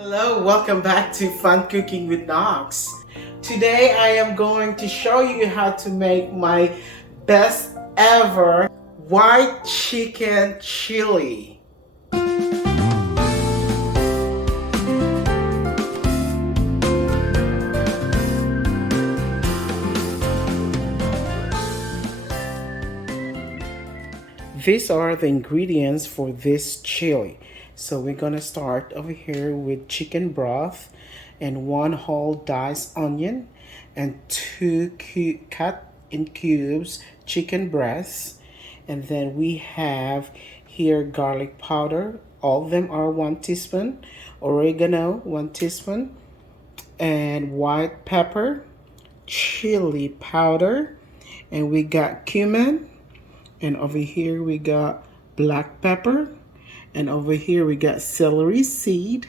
Hello, welcome back to Fun Cooking with Knox. Today I am going to show you how to make my best ever white chicken chili. These are the ingredients for this chili. So we're gonna start over here with chicken broth and one whole diced onion and two cut in cubes chicken breasts, and then we have here garlic powder. All of them are 1 teaspoon, oregano 1 teaspoon, and white pepper, chili powder, and we got cumin, and over here we got black pepper, and over here we got celery seed,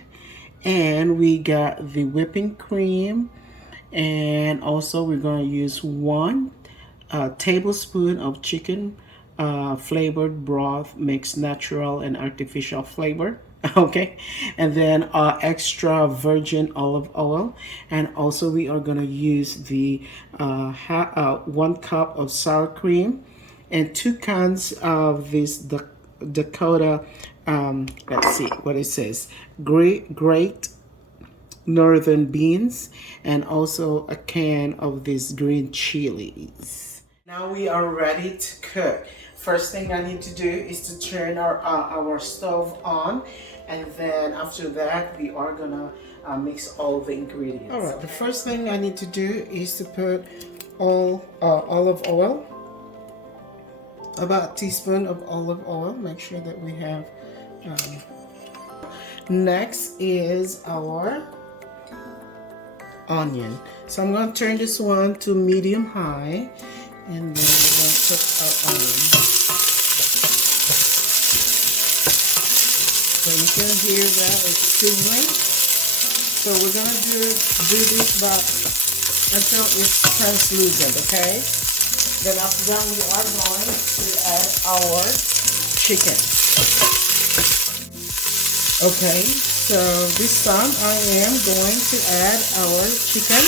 and we got the whipping cream, and also we're going to use 1 tablespoon of chicken flavored broth, mixed natural and artificial flavor. Okay, and then extra virgin olive oil, and also we are going to use the 1 cup of sour cream and 2 cans of this Dakota, let's see what it says, great northern beans, and also a can of these green chilies. Now we are ready to cook. First thing I need to do is to turn our stove on, and then after that we are gonna mix all the ingredients. All right, the first thing I need to do is to put olive oil, about a teaspoon of olive oil. Make sure that we have next is our onion. So I'm going to turn this one to medium high, and then we're going to put our onion. So you can hear that it's sizzling. So we're going to do this about until it's translucent, okay? Then after that we are going to add our chicken. Okay, so this time I am going to add our chicken.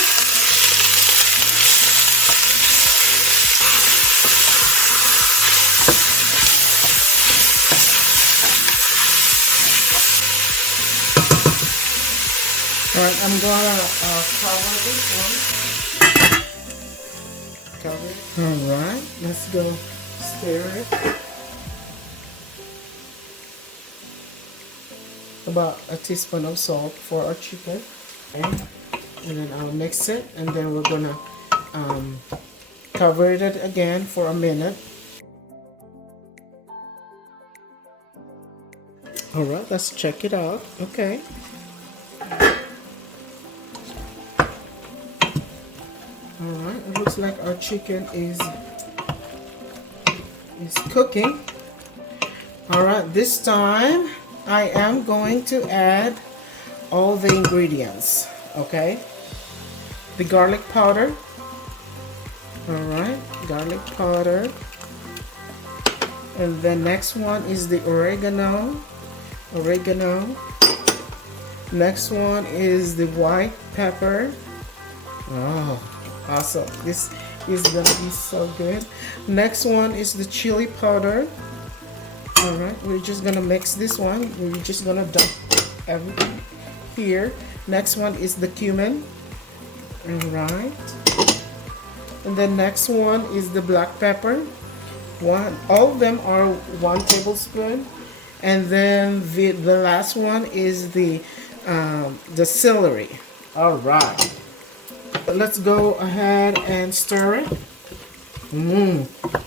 Alright, I'm gonna cover this one. Cover it. Alright, let's go stir it. About a teaspoon of salt for our chicken, okay. And then I'll mix it, and then we're gonna cover it again for a minute. All right, let's check it out. Okay. All right, it looks like our chicken is cooking. All right, this time I am going to add all the ingredients, okay? The garlic powder. All right, garlic powder. And the next one is the oregano. Next one is the white pepper. Oh, awesome. This is gonna be so good. Next one is the chili powder. All right, we're just gonna mix this one. We're just gonna dump everything here. Next one is the cumin. All right, and the next one is the black pepper. All of them are 1 tablespoon, and then the last one is the celery. All right, let's go ahead and stir it.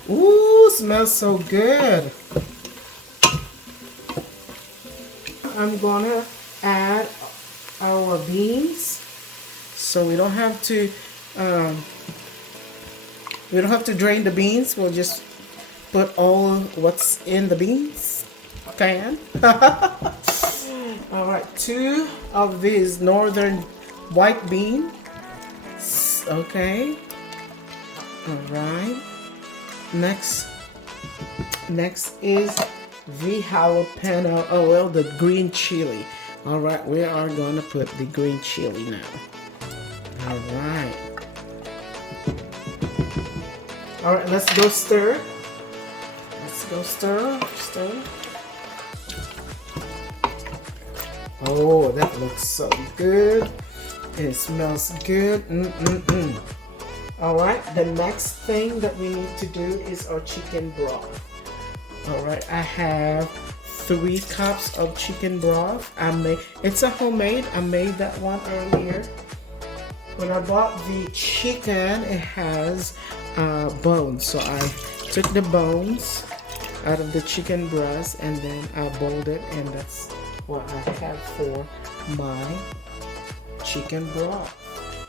Ooh, smells so good. I'm gonna add our beans, so we don't have to drain the beans. We'll just put all what's in the beans can. All right, 2 of these northern white beans. Okay. All right. Next is the jalapeno oil, the green chili. All right, we are going to put the green chili now. All right. All right, let's go stir. Let's go stir, stir. Oh, that looks so good. It smells good. All right, the next thing that we need to do is our chicken broth. All right, I have 3 cups of chicken broth. It's a homemade. I made that one earlier. When I bought the chicken, it has bones. So I took the bones out of the chicken breast and then I boiled it, and that's what I have for my chicken broth.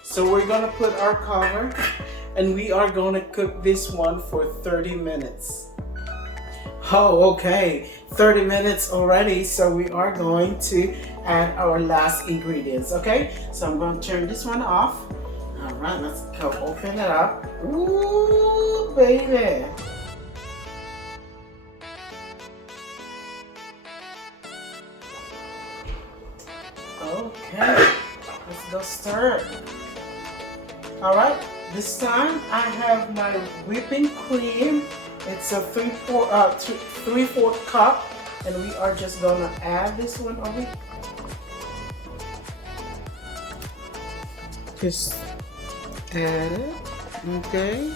So we're gonna put our cover and we are gonna cook this one for 30 minutes. Oh, okay, 30 minutes already. So we are going to add our last ingredients, okay? So I'm gonna turn this one off. All right, let's go open it up. Ooh, baby. Okay, let's go stir it. All right, this time I have my whipping cream. It's a 3/4 cup, and we are just gonna add this one over. Just add it, okay.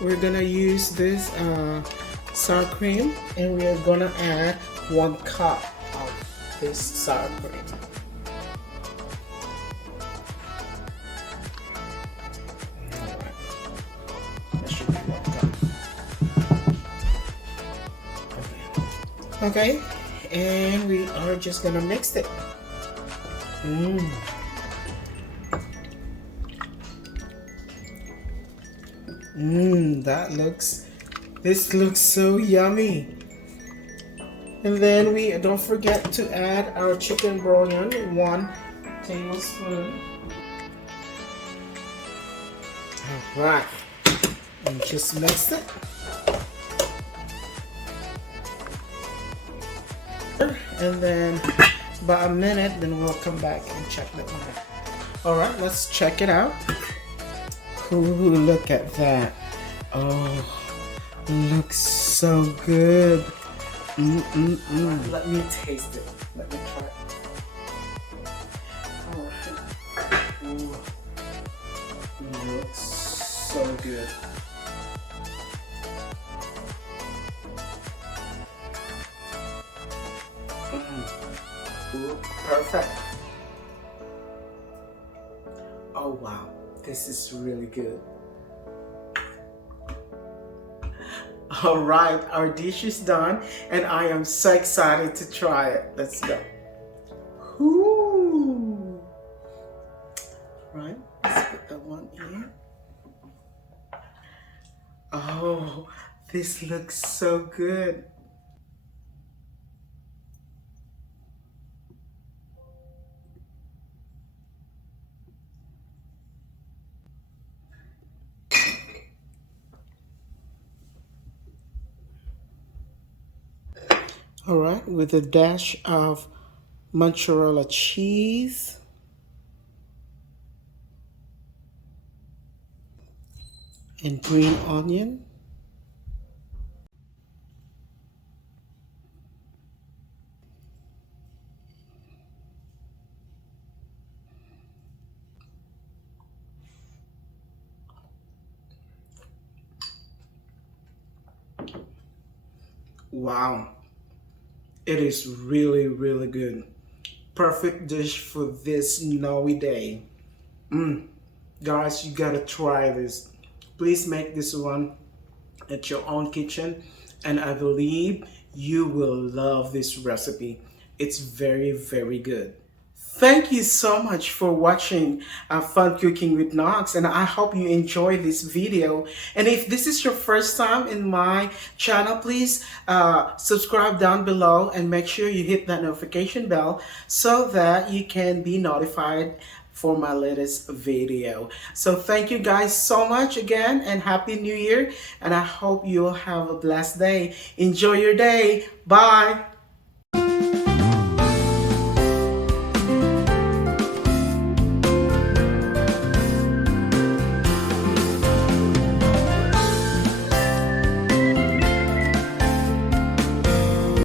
We're gonna use this sour cream, and we are gonna add 1 cup of this sour cream. Okay, and we are just gonna mix it. This looks so yummy. And then we don't forget to add our chicken bouillon, 1 tablespoon. All right, and just mix it. And then about a minute, then we'll come back and check that one out. All right, let's check it out. Ooh, look at that. Oh, looks so good. Let me taste it. Let me try it. All right. Ooh, looks so good. Ooh, perfect. Oh wow, this is really good. All right, our dish is done and I am so excited to try it. Let's go. Ooh. Right, let's put that one in. Oh, this looks so good. All right, with a dash of mozzarella cheese. And green onion. Wow. It is really, really good. Perfect dish for this snowy day. Guys, you gotta try this. Please make this one at your own kitchen, and I believe you will love this recipe. It's very, very good. Thank you so much for watching Fun Cooking with Knox, and I hope you enjoy this video. And if this is your first time in my channel, please subscribe down below and make sure you hit that notification bell so that you can be notified for my latest video. So thank you guys so much again, and Happy New Year, and I hope you'll have a blessed day. Enjoy your day. Bye.